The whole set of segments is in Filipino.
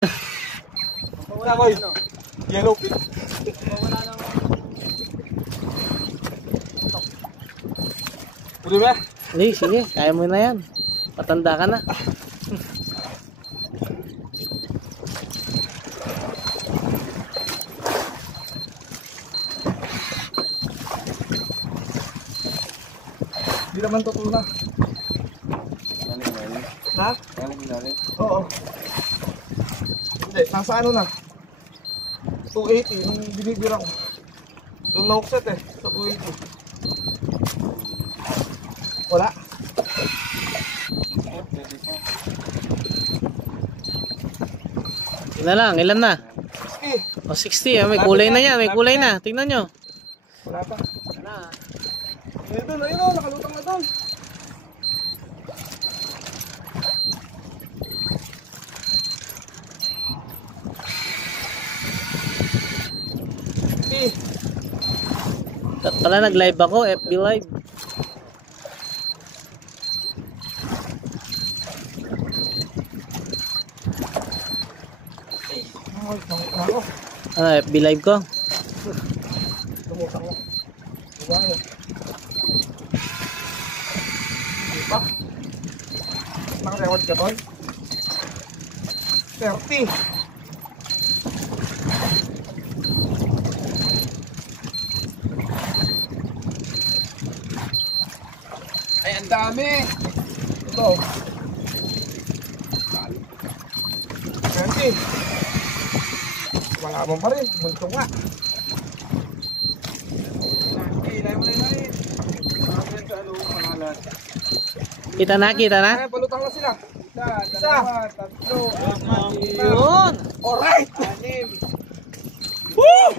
Wala ko yun. Yellow pig. Wala nang... Pwede ba? Sige, kaya mo na yan. Patanda ka na. Hindi naman totoo na. Ha? Oo. Hindi, nasa ano na? 280, nung binibira ko. Doon na ukset eh, sa 280. Wala. Ilan na? 60. O 60, may kulay na yan, may kulay na. Tingnan nyo. Wala pa. Wala. Ayun o, nakalutang na doon. Pala nag-live ako, FB live. Ano, FB live ko? Lumutang mo. Diba yun? Diba? Naka-record ka doon? 30. Ay, ang dami. Ito. 20. Wala mo pa rin. Bunto nga. Ilay mo na yun. Kita na? Ay, palutang na sila. Isa. Tatlo. Yun! Alright! Woo!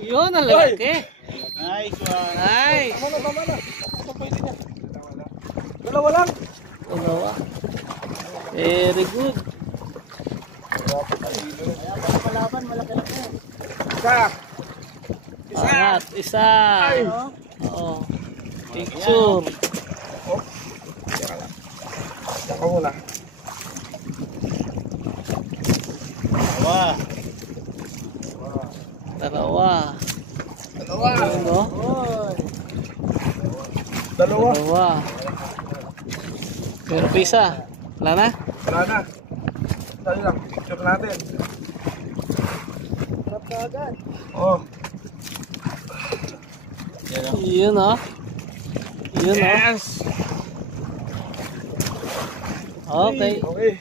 Yun, ang laki. Nice one. Nice. Tama na. Pwede niya. Dalawa lang. Dalawa. Very good. Palaban, malaki-laki. Isa. Angat, isa. Ay. Oo. Picture. Oh. Diyan ka lang. Diyan ka muna. Dalawa. Ayun, no? Dalawa. Pero pa isa. Wala na? Wala na. Dali lang. Picture natin. Trap ka agad. Oh. Yun, no? Yun, no? Yes. Okay. Okay.